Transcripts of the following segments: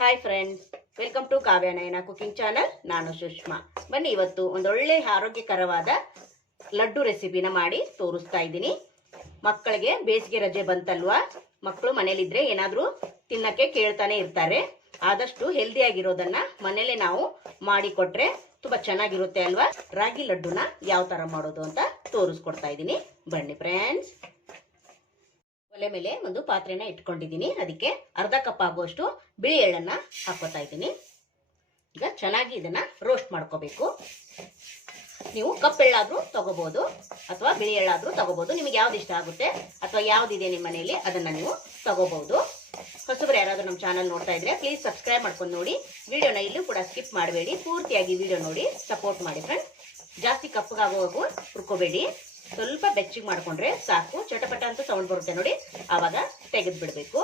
Hi friends welcome to Kavyanayana cooking channel ನಾನು ಸುಷ್ಮಾ. ಬನ್ನಿ, ಇವತ್ತು ಒಂದೊಳ್ಳೆ ಆರೋಗ್ಯಕರವಾದ ಲಡ್ಡು ರೆಸಿಪಿನ ಮಾಡಿ ತೋರಿಸ್ತಾ ಇದ್ದೀನಿ. ಮಕ್ಕಳಿಗೆ ಬೇಸಿಗೆ ರಜೆ ಬಂತಲ್ವಾ? ಮಕ್ಕಳು ಮನೇಲಿದ್ರೆ ಏನಾದರೂ ತಿನ್ನಕ್ಕೆ ಕೇಳ್ತಾನೆ ಇರ್ತಾರೆ. ಆದಷ್ಟು ಹೆಲ್ದಿ ಆಗಿರೋದನ್ನ ಮನೇಲೆ ನಾವು ಮಾಡಿಕೊಟ್ರೆ ತುಂಬಾ ಚೆನ್ನಾಗಿರುತ್ತೆ ಅಲ್ವಾ? ರಾಗಿ ಲಡ್ಡುನ ಯಾವ ತರ ಮಾಡೋದು ಅಂತ ತೋರಿಸ್ಕೊಡ್ತಾ ಇದ್ದೀನಿ. ಬನ್ನಿ ಫ್ರೆಂಡ್ಸ್ ಒಲೆ ಮೇಲೆ ಒಂದು ಪಾತ್ರೆನ ಇಟ್ಕೊಂಡಿದ್ದೀನಿ. ಅದಕ್ಕೆ ಅರ್ಧ ಕಪ್ ಆಗುವಷ್ಟು ಬಿಳಿ ಎಳ್ಳನ್ನ ಹಾಕೋತಾ ಇದ್ದೀನಿ. ಈಗ ಚೆನ್ನಾಗಿ ಇದನ್ನ ರೋಸ್ಟ್ ಮಾಡ್ಕೋಬೇಕು. ನೀವು ಕಪ್ ಎಳ್ಳಾದ್ರೂ ತಗೋಬಹುದು ಅಥವಾ ಬಿಳಿ ಎಳ್ಳಾದ್ರೂ ತಗೋಬಹುದು ನಿಮಗೆ ಯಾವ್ದು ಇಷ್ಟ ಆಗುತ್ತೆ ಅಥವಾ ಯಾವ್ದಿದೆ ನಿಮ್ಮ ಮನೆಯಲ್ಲಿ ಅದನ್ನ ನೀವು ತಗೋಬಹುದು ಹೊಸಬ್ರು ಯಾರಾದ್ರೂ ನಮ್ಮ ಚಾನಲ್ ನೋಡ್ತಾ ಇದ್ರೆ ಪ್ಲೀಸ್ ಸಬ್ಸ್ಕ್ರೈಬ್ ಮಾಡ್ಕೊಂಡು ನೋಡಿ. ವಿಡಿಯೋನ ಇಲ್ಲೂ ಕೂಡ ಸ್ಕಿಪ್ ಮಾಡಬೇಡಿ. ಪೂರ್ತಿಯಾಗಿ ವಿಡಿಯೋ ನೋಡಿ ಸಪೋರ್ಟ್ ಮಾಡಿ ಫ್ರೆಂಡ್ಸ್ ಜಾಸ್ತಿ ಕಪ್ಪಗಾಗುವಾಗೂ ಹುರ್ಕೋಬೇಡಿ. ಸ್ವಲ್ಪ ಬೆಚ್ಚಿಗೆ ಮಾಡ್ಕೊಂಡ್ರೆ ಸಾಕು. ಚಟಪಟ ಅಂತ ಸೌಂಡ್ ಬರುತ್ತೆ ನೋಡಿ. ಆವಾಗ ತೆಗೆದು ಬಿಡಬೇಕು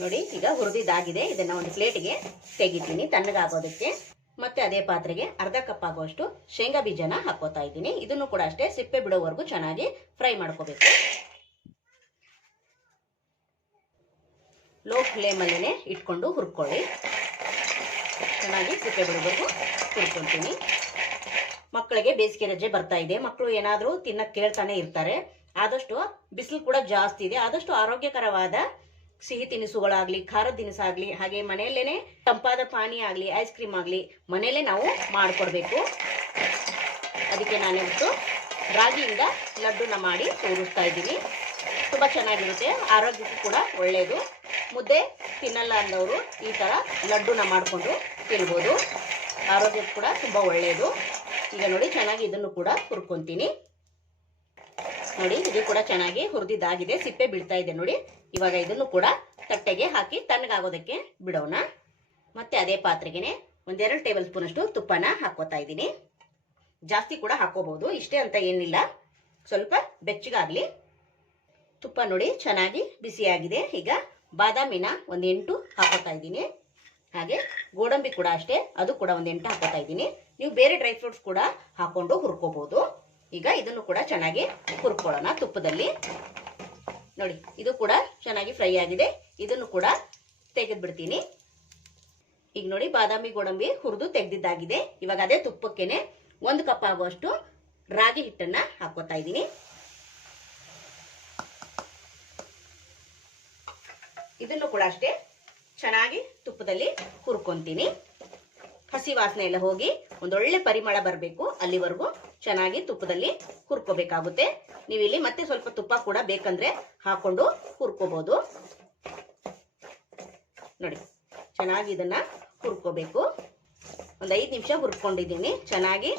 ನೋಡಿ, ಈಗ ಹುರಿದಿದ್ದಾಗಿದೆ. ಇದನ್ನ ಒಂದು ಪ್ಲೇಟ್ಗೆ ತೆಗಿತೀನಿ ತಣ್ಣಗಾಗೋದಕ್ಕೆ. ಮತ್ತೆ ಅದೇ ಪಾತ್ರೆಗೆ ಅರ್ಧ ಕಪ್ ಆಗುವಷ್ಟು ಶೇಂಗಾ ಬೀಜನ ಹಾಕೋತಾ ಇದ್ದೀನಿ. ಇದನ್ನು ಕೂಡ ಅಷ್ಟೇ ಸಿಪ್ಪೆ ಬಿಡೋವರೆಗೂ ಚೆನ್ನಾಗಿ ಫ್ರೈ ಮಾಡ್ಕೋಬೇಕು. ಲೋ ಫ್ಲೇಮಲ್ಲೇ ಇಟ್ಕೊಂಡು ಹುರ್ಕೊಳ್ಳಿ. ಚೆನ್ನಾಗಿ ಸಿಪ್ಪೆ ಬಿಡೋವರೆಗೂ ಹುರ್ಕೊಳ್ತೀನಿ. ಮಕ್ಕಳಿಗೆ ಬೇಸಿಗೆ ರಜೆ ಬರ್ತಾ ಇದೆ. ಮಕ್ಕಳು ಏನಾದರೂ ತಿನ್ನಕ್ಕೆ ಕೇಳ್ತಾನೆ ಇರ್ತಾರೆ. ಆದಷ್ಟು ಬಿಸಿಲು ಕೂಡ ಜಾಸ್ತಿ ಇದೆ. ಆದಷ್ಟು ಆರೋಗ್ಯಕರವಾದ ಸಿಹಿ ತಿನಿಸುಗಳಾಗ್ಲಿ ಖಾರದ ತಿನಿಸಾಗ್ಲಿ, ಹಾಗೆ ಮನೆಯಲ್ಲೇನೆ ತಂಪಾದ ಪಾನೀಯ ಆಗ್ಲಿ ಐಸ್ ಕ್ರೀಮ್ ಆಗಲಿ ಮನೆಯಲ್ಲೇ ನಾವು ಮಾಡಿಕೊಡ್ಬೇಕು. ಅದಕ್ಕೆ ನಾನಿವತ್ತು ರಾಗಿಯಿಂದ ಲಡ್ಡುನ ಮಾಡಿ ತೋರಿಸ್ತಾ ಇದ್ದೀನಿ. ತುಂಬ ಚೆನ್ನಾಗಿರುತ್ತೆ. ಆರೋಗ್ಯಕ್ಕೂ ಕೂಡ ಒಳ್ಳೆಯದು ಮುದ್ದೆ ತಿನ್ನಲ್ಲ ಅಂದವರು ಈ ಥರ ಲಡ್ಡುನ ಮಾಡಿಕೊಂಡು ತಿನ್ಬೋದು. ಆರೋಗ್ಯಕ್ಕೂ ಕೂಡ ತುಂಬ ಒಳ್ಳೆಯದು ಈಗ ನೋಡಿ, ಚೆನ್ನಾಗಿ ಇದನ್ನು ಕೂಡ ಹುರ್ಕೊಂತೀನಿ. ನೋಡಿ, ಇದು ಕೂಡ ಚೆನ್ನಾಗಿ ಹುರಿದಿದ್ದಾಗಿದೆ, ಸಿಪ್ಪೆ ಬಿಡ್ತಾ ಇದೆ ನೋಡಿ. ಇವಾಗ ಇದನ್ನು ಕೂಡ ತಟ್ಟೆಗೆ ಹಾಕಿ ತಣ್ಣಗಾಗೋದಕ್ಕೆ ಬಿಡೋಣ. ಮತ್ತೆ ಅದೇ ಪಾತ್ರೆಗೆನೆ ಒಂದೆರಡು ಟೇಬಲ್ ಸ್ಪೂನ್ ಅಷ್ಟು ತುಪ್ಪನ ಹಾಕೋತಾ ಇದ್ದೀನಿ. ಜಾಸ್ತಿ ಕೂಡ ಹಾಕೋಬಹುದು ಇಷ್ಟೇ ಅಂತ ಏನಿಲ್ಲ. ಸ್ವಲ್ಪ ಬೆಚ್ಚಗಾಗ್ಲಿ. ತುಪ್ಪ ನೋಡಿ ಚೆನ್ನಾಗಿ ಬಿಸಿಯಾಗಿದೆ. ಈಗ ಬಾದಾಮಿನ ಒಂದು ಎಂಟು ಹಾಕೋತಾ ಇದ್ದೀನಿ. ಹಾಗೆ ಗೋಡಂಬಿ ಕೂಡ ಅಷ್ಟೇ, ಅದು ಕೂಡ ಒಂದೆಂಟು ಎಂಟು ಹಾಕೋತಾ ಇದ್ದೀನಿ. ನೀವು ಬೇರೆ ಡ್ರೈ ಫ್ರೂಟ್ಸ್ ಕೂಡ ಹಾಕೊಂಡು ಹುರ್ಕೋಬಹುದು ಈಗ ಇದನ್ನು ಕೂಡ ಚೆನ್ನಾಗಿ ಹುರ್ಕೊಳ್ಳೋಣ ತುಪ್ಪದಲ್ಲಿ. ನೋಡಿ, ಇದು ಕೂಡ ಚೆನ್ನಾಗಿ ಫ್ರೈ ಆಗಿದೆ. ಇದನ್ನು ಕೂಡ ತೆಗೆದು ಬಿಡ್ತೀನಿ ಈಗ ನೋಡಿ, ಬಾದಾಮಿ ಗೋಡಂಬಿ ಹುರಿದು ತೆಗೆದಿದ್ದಾಗಿದೆ. ಇವಾಗ ಅದೇ ತುಪ್ಪಕ್ಕೇನೆ ಒಂದು ಕಪ್ ಆಗುವಷ್ಟು ರಾಗಿ ಹಿಟ್ಟನ್ನ ಹಾಕೋತಾ ಇದ್ದೀನಿ. ಇದನ್ನು ಕೂಡ ಅಷ್ಟೇ ಚೆನ್ನಾಗಿ ತುಪ್ಪದಲ್ಲಿ ಹುರ್ಕೊಂತೀನಿ. ಹಸಿ ವಾಸನೆ ಎಲ್ಲ ಹೋಗಿ ಒಂದೊಳ್ಳೆ ಪರಿಮಳ ಬರಬೇಕು. ಅಲ್ಲಿವರೆಗೂ ಚೆನ್ನಾಗಿ ತುಪ್ಪದಲ್ಲಿ ಹುರ್ಕೋಬೇಕಾಗುತ್ತೆ. ನೀವು ಇಲ್ಲಿ ಮತ್ತೆ ಸ್ವಲ್ಪ ತುಪ್ಪ ಕೂಡ ಬೇಕಂದ್ರೆ ಹಾಕೊಂಡು ಹುರ್ಕೋಬಹುದು ನೋಡಿ, ಚೆನ್ನಾಗಿ ಇದನ್ನ ಹುರ್ಕೋಬೇಕು. ಒಂದು ಐದು ನಿಮಿಷ ಹುರ್ಕೊಂಡಿದ್ದೀನಿ. ಚೆನ್ನಾಗಿ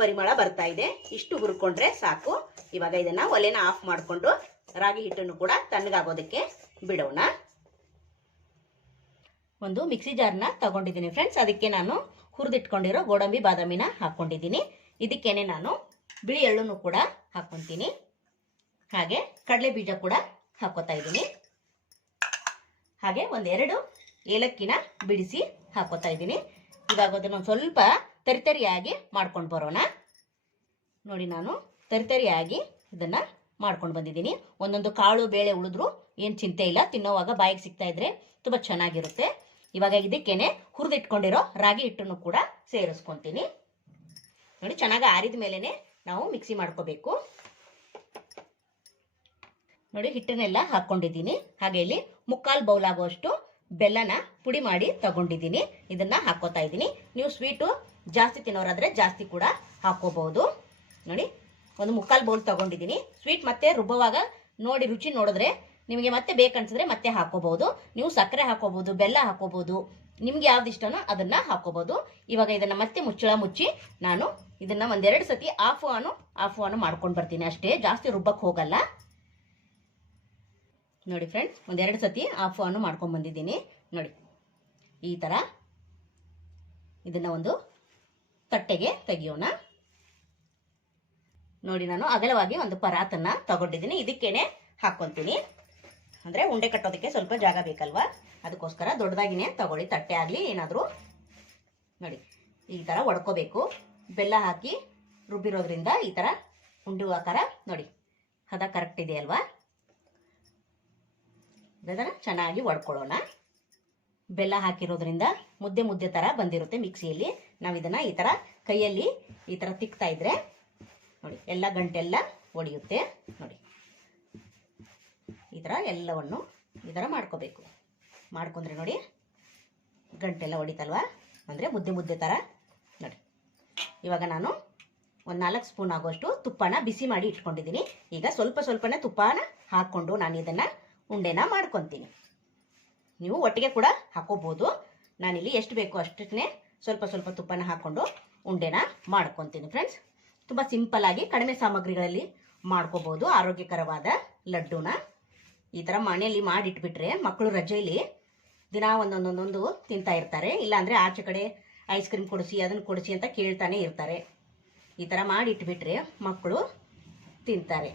ಪರಿಮಳ ಬರ್ತಾ ಇದೆ. ಇಷ್ಟು ಹುರ್ಕೊಂಡ್ರೆ ಸಾಕು. ಇವಾಗ ಇದನ್ನ ಒಲೆನ ಆಫ್ ಮಾಡಿಕೊಂಡು ರಾಗಿ ಹಿಟ್ಟನ್ನು ಕೂಡ ತಣ್ಣಗಾಗೋದಕ್ಕೆ ಬಿಡೋಣ. ಒಂದು ಮಿಕ್ಸಿ ಜಾರ್ನ ತಗೊಂಡಿದ್ದೀನಿ ಫ್ರೆಂಡ್ಸ್ ಅದಕ್ಕೆ ನಾನು ಹುರಿದಿಟ್ಕೊಂಡಿರೋ ಗೋಡಂಬಿ, ಬಾದಾಮಿನ ಹಾಕೊಂಡಿದ್ದೀನಿ. ಇದಕ್ಕೇನೆ ನಾನು ಬಿಳಿ ಎಳ್ಳನ್ನು ಕೂಡ ಹಾಕ್ಕೊತೀನಿ ಹಾಗೆ ಕಡಲೆ ಬೀಜ ಕೂಡ ಹಾಕೋತಾ ಇದ್ದೀನಿ. ಹಾಗೆ ಒಂದೆರಡು ಏಲಕ್ಕಿನ ಬಿಡಿಸಿ ಹಾಕೋತಾ ಇದ್ದೀನಿ. ಇವಾಗ ಅದನ್ನು ಸ್ವಲ್ಪ ತರಿತರಿಯಾಗಿ ಮಾಡ್ಕೊಂಡು ಬರೋಣ. ನೋಡಿ ನಾನು ತರಿತರಿಯಾಗಿ ಇದನ್ನು ಮಾಡ್ಕೊಂಡು ಬಂದಿದ್ದೀನಿ. ಒಂದೊಂದು ಕಾಳು, ಬೇಳೆ ಉಳಿದ್ರು ಏನು ಚಿಂತೆ ಇಲ್ಲ. ತಿನ್ನೋವಾಗ ಬಾಯಿಗೆ ಸಿಗ್ತಾ ಇದ್ರೆ ತುಂಬ ಚೆನ್ನಾಗಿರುತ್ತೆ. ಇವಾಗ ಇದಕ್ಕೇನೆ ಹುರಿದಿಟ್ಕೊಂಡಿರೋ ರಾಗಿ ಹಿಟ್ಟನ್ನು ಕೂಡ ಸೇರಿಸ್ಕೊಂತೀನಿ. ನೋಡಿ, ಚೆನ್ನಾಗಿ ಆರಿದ ಮೇಲೆನೆ ನಾವು ಮಿಕ್ಸಿ ಮಾಡ್ಕೋಬೇಕು. ನೋಡಿ, ಹಿಟ್ಟನ್ನೆಲ್ಲ ಹಾಕೊಂಡಿದ್ದೀನಿ ಹಾಗೆ ಇಲ್ಲಿ ಮುಕ್ಕಾಲು ಬೌಲ್ ಆಗುವಷ್ಟು ಬೆಲ್ಲನ ಪುಡಿ ಮಾಡಿ ತಗೊಂಡಿದ್ದೀನಿ. ಇದನ್ನ ಹಾಕೋತಾ ಇದ್ದೀನಿ. ನೀವು ಸ್ವೀಟು ಜಾಸ್ತಿ ತಿನ್ನೋರಾದ್ರೆ ಜಾಸ್ತಿ ಕೂಡ ಹಾಕೋಬಹುದು. ನೋಡಿ, ಒಂದು ಮುಕ್ಕಾಲು ಬೌಲ್ ತಗೊಂಡಿದ್ದೀನಿ. ಸ್ವೀಟ್ ಮತ್ತೆ ರುಬ್ಬುವಾಗ ನೋಡಿ, ರುಚಿ ನೋಡಿದ್ರೆ ನಿಮಗೆ ಮತ್ತೆ ಬೇಕನ್ಸಿದ್ರೆ ಮತ್ತೆ ಹಾಕೋಬಹುದು ನೀವು ಸಕ್ಕರೆ ಹಾಕೋಬಹುದು ಬೆಲ್ಲ ಹಾಕೋಬಹುದು ನಿಮ್ಗೆ ಯಾವ್ದು ಇಷ್ಟನೋ ಅದನ್ನ ಹಾಕೋಬಹುದು ಇವಾಗ ಇದನ್ನ ಮತ್ತೆ ಮುಚ್ಚಳ ಮುಚ್ಚಿ ನಾನು ಇದನ್ನ ಒಂದೆರಡು ಸತಿ ಆಫ್ ಆನು ಆಫ್ ಆನು ಮಾಡ್ಕೊಂಡು ಬರ್ತೀನಿ ಅಷ್ಟೇ. ಜಾಸ್ತಿ ರುಬ್ಬಕ್ಕೆ ಹೋಗಲ್ಲ. ನೋಡಿ ಫ್ರೆಂಡ್ಸ್ ಒಂದೆರಡು ಸತಿ ಆಫ್ ಆನು ಮಾಡ್ಕೊಂಡು ಬಂದಿದ್ದೀನಿ. ನೋಡಿ, ಈ ಥರ ಇದನ್ನ ಒಂದು ತಟ್ಟೆಗೆ ತೆಗಿಯೋಣ. ನೋಡಿ, ನಾನು ಅಗಲವಾಗಿ ಒಂದು ಪರಾತನ್ನ ತಗೊಂಡಿದ್ದೀನಿ. ಇದಕ್ಕೇನೆ ಹಾಕ್ಕೊಂತೀನಿ ಅಂದರೆ ಉಂಡೆ ಕಟ್ಟೋದಕ್ಕೆ ಸ್ವಲ್ಪ ಜಾಗ ಬೇಕಲ್ವಾ? ಅದಕ್ಕೋಸ್ಕರ ದೊಡ್ಡದಾಗಿನೇ ತಗೊಳ್ಳಿ. ತಟ್ಟೆ ಆಗಲಿ ಏನಾದರೂ ನೋಡಿ, ಈ ಥರ ಒಡ್ಕೋಬೇಕು. ಬೆಲ್ಲ ಹಾಕಿ ರುಬ್ಬಿರೋದ್ರಿಂದ ಈ ಥರ ಉಂಡು ಆಕಾರ ನೋಡಿ, ಹದ ಕರೆಕ್ಟ್ ಇದೆ ಅಲ್ವಾ? ಅದರ ಚೆನ್ನಾಗಿ ಒಡ್ಕೊಳ್ಳೋಣ. ಬೆಲ್ಲ ಹಾಕಿರೋದ್ರಿಂದ ಮುದ್ದೆ ಮುದ್ದೆ ಥರ ಬಂದಿರುತ್ತೆ ಮಿಕ್ಸಿಯಲ್ಲಿ. ನಾವು ಇದನ್ನು ಈ ಥರ ಕೈಯಲ್ಲಿ ಈ ಥರ ತಿಕ್ತಾ ಇದ್ರೆ ನೋಡಿ, ಎಲ್ಲ ಗಂಟೆಲ್ಲ ಒಡೆಯುತ್ತೆ. ನೋಡಿ. ಥರ ಎಲ್ಲವನ್ನು ಈ ಥರ ಮಾಡ್ಕೋಬೇಕು. ಮಾಡ್ಕೊಂಡ್ರೆ ನೋಡಿ ಗಂಟೆಲ್ಲ ಹೊಡಿತಲ್ವ? ಅಂದರೆ ಮುದ್ದೆ ಮುದ್ದೆ ಥರ ನೋಡಿ. ಇವಾಗ ನಾನು ಒಂದು ನಾಲ್ಕು ಸ್ಪೂನ್ ಆಗುವಷ್ಟು ತುಪ್ಪನ ಬಿಸಿ ಮಾಡಿ ಇಟ್ಕೊಂಡಿದ್ದೀನಿ. ಈಗ ಸ್ವಲ್ಪ ಸ್ವಲ್ಪನೇ ತುಪ್ಪನ ಹಾಕ್ಕೊಂಡು ನಾನು ಇದನ್ನು ಉಂಡೆನ ಮಾಡ್ಕೊತೀನಿ. ನೀವು ಒಟ್ಟಿಗೆ ಕೂಡ ಹಾಕೋಬೋದು. ನಾನಿಲ್ಲಿ ಎಷ್ಟು ಬೇಕೋ ಅಷ್ಟನ್ನೇ ಸ್ವಲ್ಪ ಸ್ವಲ್ಪ ತುಪ್ಪನ ಹಾಕ್ಕೊಂಡು ಉಂಡೆನ ಮಾಡ್ಕೊತೀನಿ ಫ್ರೆಂಡ್ಸ್ ತುಂಬ ಸಿಂಪಲ್ ಆಗಿ ಕಡಿಮೆ ಸಾಮಗ್ರಿಗಳಲ್ಲಿ ಮಾಡ್ಕೋಬೋದು. ಆರೋಗ್ಯಕರವಾದ ಲಡ್ಡುನ ಈ ಥರ ಮನೆಯಲ್ಲಿ ಮಾಡಿಟ್ಬಿಟ್ರೆ ಮಕ್ಕಳು ರಜೆಯಲ್ಲಿ ದಿನ ಒಂದೊಂದೊಂದೊಂದು ತಿಂತಾ ಇರ್ತಾರೆ. ಇಲ್ಲಾಂದರೆ ಆಚೆ ಕಡೆ ಐಸ್ ಕ್ರೀಮ್ ಕೊಡಿಸಿ, ಅದನ್ನು ಕೊಡಿಸಿ ಅಂತ ಕೇಳ್ತಾನೆ ಇರ್ತಾರೆ. ಈ ಥರ ಮಾಡಿ ಇಟ್ಬಿಟ್ರೆ ಮಕ್ಕಳು ತಿಂತಾರೆ.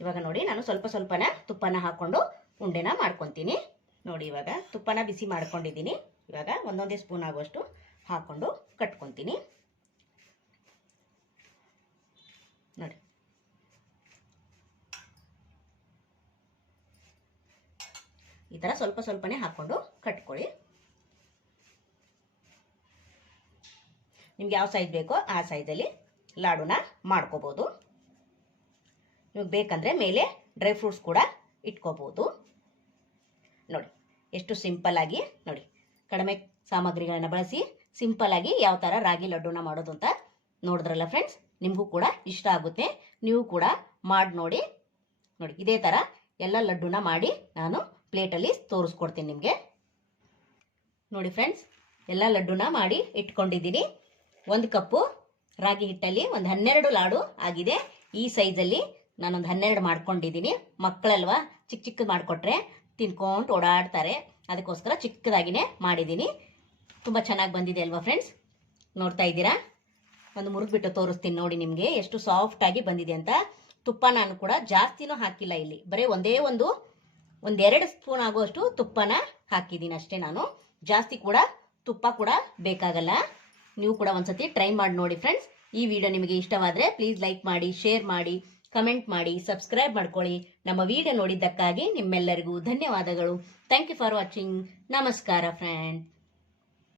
ಇವಾಗ ನೋಡಿ, ನಾನು ಸ್ವಲ್ಪ ಸ್ವಲ್ಪನೇ ತುಪ್ಪನ ಹಾಕ್ಕೊಂಡು ಉಂಡೆನ ಮಾಡ್ಕೊತೀನಿ. ನೋಡಿ, ಇವಾಗ ತುಪ್ಪನ ಬಿಸಿ ಮಾಡ್ಕೊಂಡಿದ್ದೀನಿ. ಇವಾಗ ಒಂದೊಂದೇ ಸ್ಪೂನ್ ಆಗುವಷ್ಟು ಹಾಕ್ಕೊಂಡು ಕಟ್ಕೊತೀನಿ. ನೋಡಿ. ಈ ಥರ ಸ್ವಲ್ಪ ಸ್ವಲ್ಪನೇ ಹಾಕ್ಕೊಂಡು ಕಟ್ಕೊಳ್ಳಿ. ನಿಮ್ಗೆ ಯಾವ ಸೈಜ್ ಬೇಕೋ ಆ ಸೈಜಲ್ಲಿ ಲಾಡುನ ಮಾಡ್ಕೋಬೋದು. ನಿಮಗೆ ಬೇಕಂದರೆ ಮೇಲೆ ಡ್ರೈ ಫ್ರೂಟ್ಸ್ ಕೂಡ ಇಟ್ಕೋಬೋದು. ನೋಡಿ, ಎಷ್ಟು ಸಿಂಪಲ್ ಆಗಿ, ನೋಡಿ, ಕಡಿಮೆ ಸಾಮಗ್ರಿಗಳನ್ನ ಬಳಸಿ ಸಿಂಪಲ್ ಆಗಿ ಯಾವ ಥರ ರಾಗಿ ಲಡ್ಡುನ ಮಾಡೋದು ಅಂತ ನೋಡಿದ್ರಲ್ಲ ಫ್ರೆಂಡ್ಸ್ ನಿಮಗೂ ಕೂಡ ಇಷ್ಟ ಆಗುತ್ತೆ. ನೀವು ಕೂಡ ಮಾಡಿ ನೋಡಿ ನೋಡಿ ಇದೇ ಥರ ಎಲ್ಲ ಲಡ್ಡುನ ಮಾಡಿ ನಾನು ಪ್ಲೇಟಲ್ಲಿ ತೋರಿಸ್ಕೊಡ್ತೀನಿ ನಿಮಗೆ. ನೋಡಿ ಫ್ರೆಂಡ್ಸ್, ಎಲ್ಲ ಲಡ್ಡುನ ಮಾಡಿ ಇಟ್ಕೊಂಡಿದ್ದೀನಿ. ಒಂದು ಕಪ್ಪು ರಾಗಿ ಹಿಟ್ಟಲ್ಲಿ ಒಂದು ಹನ್ನೆರಡು ಲಾಡು ಆಗಿದೆ. ಈ ಸೈಜಲ್ಲಿ ನಾನೊಂದು ಹನ್ನೆರಡು ಮಾಡ್ಕೊಂಡಿದ್ದೀನಿ. ಮಕ್ಕಳಲ್ವಾ ಚಿಕ್ಕ ಚಿಕ್ಕದು ಮಾಡಿಕೊಟ್ರೆ ತಿನ್ಕೊಂಡು ಓಡಾಡ್ತಾರೆ. ಅದಕ್ಕೋಸ್ಕರ ಚಿಕ್ಕದಾಗಿನೇ ಮಾಡಿದ್ದೀನಿ. ತುಂಬ ಚೆನ್ನಾಗಿ ಬಂದಿದೆ ಅಲ್ವಾ ಫ್ರೆಂಡ್ಸ್? ನೋಡ್ತಾ ಇದ್ದೀರಾ? ಒಂದು ಮುರಿದ್ಬಿಟ್ಟು ತೋರಿಸ್ತೀನಿ ನೋಡಿ ನಿಮಗೆ. ಎಷ್ಟು ಸಾಫ್ಟಾಗಿ ಬಂದಿದೆ ಅಂತ. ತುಪ್ಪ ನಾನು ಕೂಡ ಜಾಸ್ತಿನೂ ಹಾಕಿಲ್ಲ ಇಲ್ಲಿ. ಬರೀ ಒಂದೇ ಒಂದು ಒಂದೆರಡು ಸ್ಪೂನ್ ಆಗುವಷ್ಟು ತುಪ್ಪನ ಹಾಕಿದ್ದೀನಿ ಅಷ್ಟೇ ನಾನು. ಜಾಸ್ತಿ ಕೂಡ ತುಪ್ಪ ಕೂಡ ಬೇಕಾಗಲ್ಲ. ನೀವು ಕೂಡ ಒಂದ್ಸತಿ ಟ್ರೈ ಮಾಡಿ ನೋಡಿ ಫ್ರೆಂಡ್ಸ್. ಈ ವಿಡಿಯೋ ನಿಮಗೆ ಇಷ್ಟವಾದರೆ ಪ್ಲೀಸ್ ಲೈಕ್ ಮಾಡಿ, ಶೇರ್ ಮಾಡಿ, ಕಮೆಂಟ್ ಮಾಡಿ, ಸಬ್ಸ್ಕ್ರೈಬ್ ಮಾಡ್ಕೊಳ್ಳಿ. ನಮ್ಮ ವಿಡಿಯೋ ನೋಡಿದ್ದಕ್ಕಾಗಿ ನಿಮ್ಮೆಲ್ಲರಿಗೂ ಧನ್ಯವಾದಗಳು. Thank you for watching. ನಮಸ್ಕಾರ ಫ್ರೆಂಡ್.